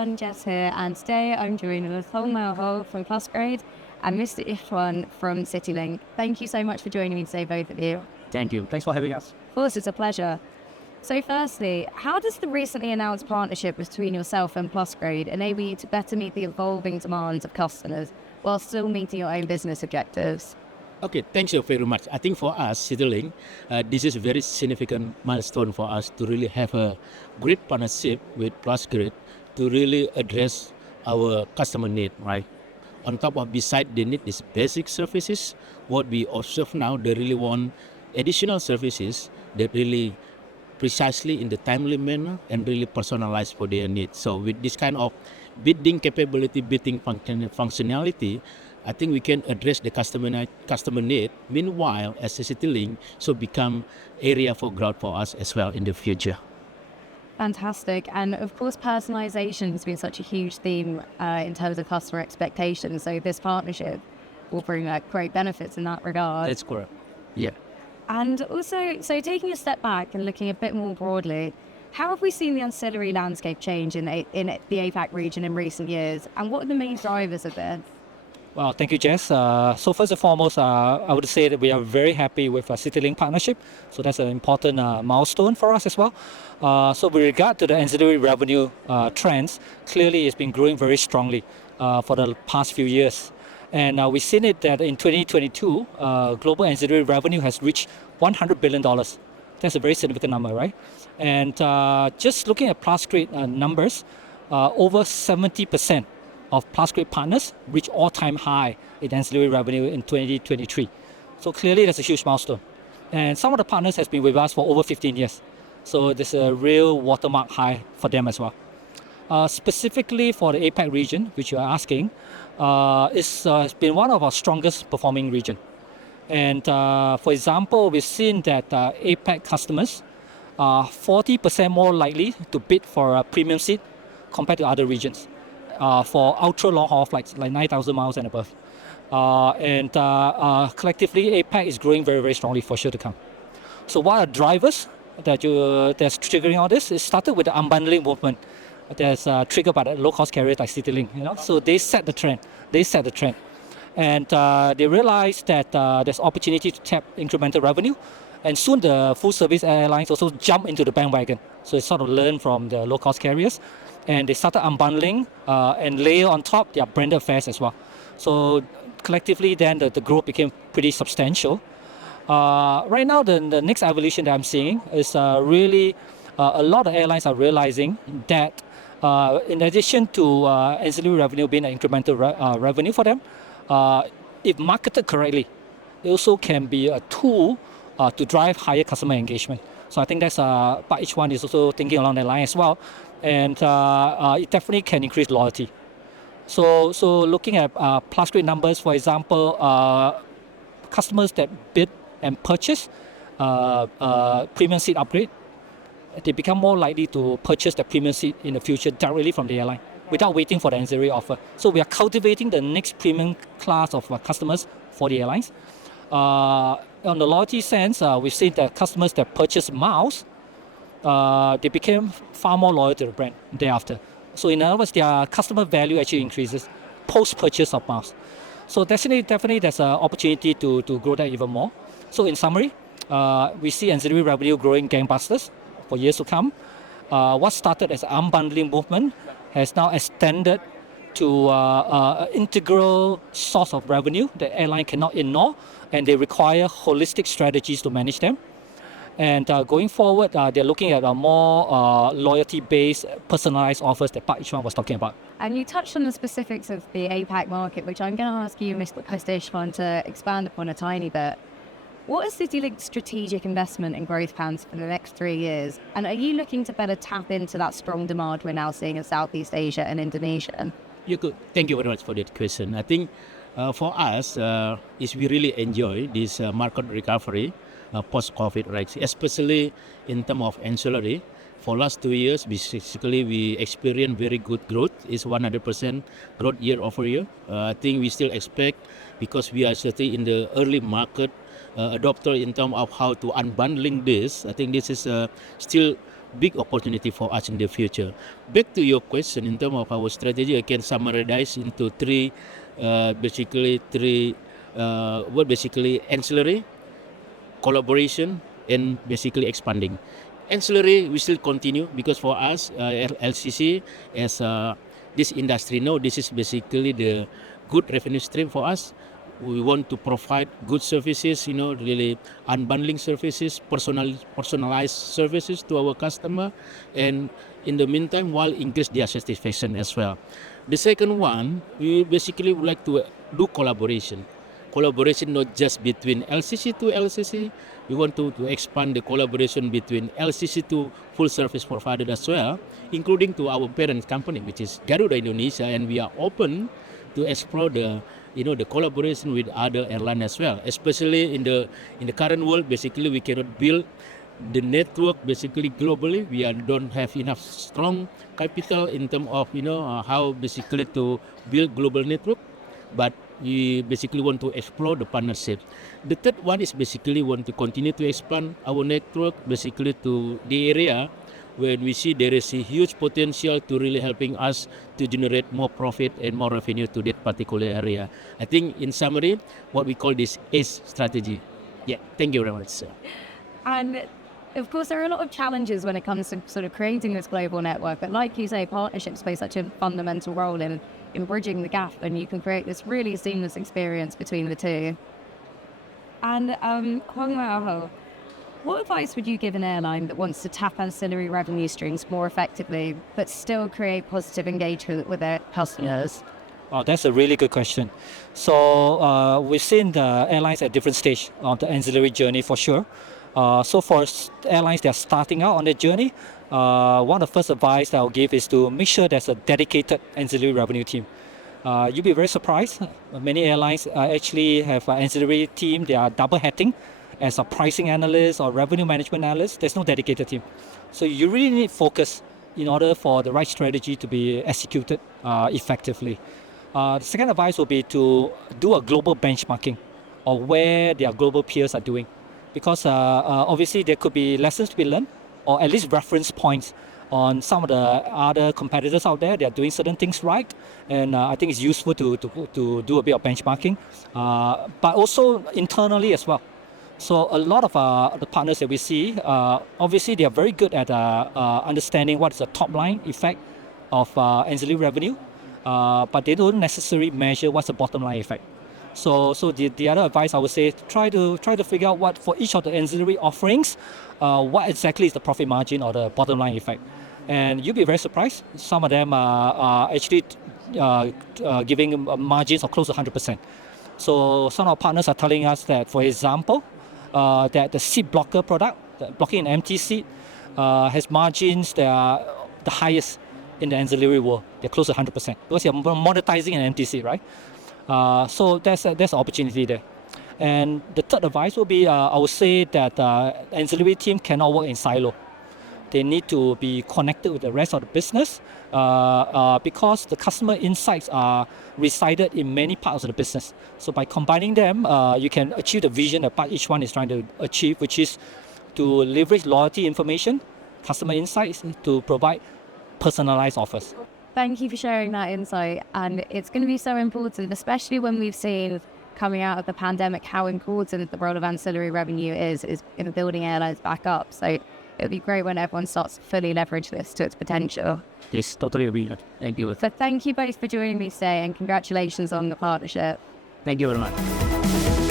everyone, Jess here, and today I'm joined with Hoong from Plusgrade and Mr. Ichwan from Citilink. Thank you so much for joining me today, both of you. Thank you. Thanks for having us. Of course, it's a pleasure. So firstly, how does the recently announced partnership between yourself and Plusgrade enable you to better meet the evolving demands of customers while still meeting your own business objectives? Okay, thank you very much. I think for us, Citilink, this is a very significant milestone for us to really have a great partnership with Plusgrade to really address our customer need, right? On top of, beside they need these basic services, what we observe now, they really want additional services that really precisely in the timely manner and really personalized for their needs. So with this kind of bidding capability, bidding functionality, I think we can address the customer need. Meanwhile, as a Citilink, so become area for growth for us as well in the future. Fantastic. And of course, personalisation has been such a huge theme in terms of customer expectations. So this partnership will bring great benefits in that regard. That's correct. Yeah. And also, so taking a step back and looking a bit more broadly, how have we seen the ancillary landscape change in the APAC region in recent years? And what are the main drivers of this? Well, thank you, Jess. So first and foremost, I would say that we are very happy with our Citilink partnership. So that's an important milestone for us as well. So with regard to the ancillary revenue trends, clearly it's been growing very strongly for the past few years. And we've seen it that in 2022, global ancillary revenue has reached $100 billion. That's a very significant number, right? And just looking at Plusgrade numbers, over 70% of Plusgrade partners reach all-time high in ancillary revenue in 2023. So clearly that's a huge milestone. And some of the partners has been with us for over 15 years. So there's a real watermark high for them as well. Specifically for the APAC region, which you are asking, it's been one of our strongest performing region. And for example, we've seen that APAC customers are 40% more likely to bid for a premium seat compared to other regions. For ultra long haul flights like 9,000 miles and above. Collectively, APAC is growing very, very strongly for sure to come. So what are drivers that's triggering all this? It started with the unbundling movement that's triggered by the low-cost carriers like Citilink. So they set the trend. And they realized that there's opportunity to tap incremental revenue. And soon the full-service airlines also jump into the bandwagon. So they sort of learn from the low-cost carriers. And they started unbundling and layer on top their branded fares as well. So collectively then the growth became pretty substantial. Right now the next evolution that I'm seeing is really a lot of airlines are realizing that in addition to ancillary revenue being an incremental revenue for them, if marketed correctly, it also can be a tool to drive higher customer engagement. So I think that's part Ichwan is also thinking along that line as well. And it definitely can increase loyalty. So looking at Plusgrade numbers, for example, customers that bid and purchase premium seat upgrade, they become more likely to purchase the premium seat in the future directly from the airline without waiting for the ancillary offer. So we are cultivating the next premium class of customers for the airlines. On the loyalty sense, we've seen that customers that purchase miles, they became far more loyal to the brand thereafter. So in other words, their customer value actually increases post-purchase of miles. So definitely there's an opportunity to grow that even more. So in summary, we see ancillary revenue growing gangbusters for years to come. What started as an unbundling movement has now extended to an integral source of revenue that airline cannot ignore, and they require holistic strategies to manage them. And going forward, they're looking at a more loyalty-based, personalized offers that Pak Ichwan was talking about. And you touched on the specifics of the APAC market, which I'm going to ask you, Mr. Ichwan, to expand upon a tiny bit. What is Citilink's strategic investment and growth plans for the next 3 years? And are you looking to better tap into that strong demand we're now seeing in Southeast Asia and Indonesia? Thank you very much for that question. I think for us, is we really enjoy this market recovery post-COVID, right? Especially in terms of ancillary. For last 2 years, basically we experienced very good growth. It's 100% growth year over year. I think we still expect, because we are still in the early market adopter in terms of how to unbundling this. I think this is still big opportunity for us in the future. Back to your question in terms of our strategy, I can summarize into three ancillary, collaboration, and basically expanding. Ancillary, we still continue because for us, LCC, as this industry know, this is basically the good revenue stream for us. We want to provide good services, really unbundling services, personalized services to our customer, and in the meantime, while increase their satisfaction as well. The second one, we basically would like to do collaboration. Collaboration not just between LCC to LCC, we want to expand the collaboration between LCC to full service provider as well, including to our parent company, which is Garuda Indonesia, and we are open to explore the collaboration with other airlines as well. Especially in the current world, basically we cannot build the network basically globally. We don't have enough strong capital in terms of how basically to build global network, but we basically want to explore the partnership. The third one is basically want to continue to expand our network basically to the area when we see there is a huge potential to really helping us to generate more profit and more revenue to that particular area. I think in summary, what we call this ACE strategy. Yeah, thank you very much, sir. And of course, there are a lot of challenges when it comes to sort of creating this global network. But like you say, partnerships play such a fundamental role in bridging the gap, and you can create this really seamless experience between the two. And Hoong, what advice would you give an airline that wants to tap ancillary revenue streams more effectively, but still create positive engagement with their customers? Oh, that's a really good question. So we've seen the airlines at different stage on the ancillary journey for sure. So for airlines that are starting out on their journey, one of the first advice that I'll give is to make sure there's a dedicated ancillary revenue team. You'll be very surprised. Many airlines actually have an ancillary team. They are double hatting as a pricing analyst or revenue management analyst. There's no dedicated team. So you really need focus in order for the right strategy to be executed effectively. The second advice will be to do a global benchmarking of where their global peers are doing. Because obviously there could be lessons to be learned, or at least reference points on some of the other competitors out there. They are doing certain things right, and I think it's useful to do a bit of benchmarking, but also internally as well. So a lot of the partners that we see, obviously they are very good at understanding what is the top line effect of ancillary revenue, but they don't necessarily measure what's the bottom line effect. So the other advice I would say, try to figure out what for each of the ancillary offerings, what exactly is the profit margin or the bottom line effect. And you'll be very surprised. Some of them are actually giving margins of close to 100%. So some of our partners are telling us that, for example, that the seat blocker product, the blocking an empty seat, has margins that are the highest in the ancillary world. They're close to 100% because you're monetizing an empty seat, right? So there's an opportunity there. And the third advice will be, I would say that ancillary team cannot work in silo. They need to be connected with the rest of the business because the customer insights are resided in many parts of the business. So by combining them, you can achieve the vision that each one is trying to achieve, which is to leverage loyalty information, customer insights to provide personalized offers. Thank you for sharing that insight. And it's going to be so important, especially when we've seen coming out of the pandemic how important the role of ancillary revenue is in building airlines back up. So it would be great when everyone starts to fully leverage this to its potential. Yes, totally agree. Thank you. So thank you both for joining me today, and congratulations on the partnership. Thank you very much.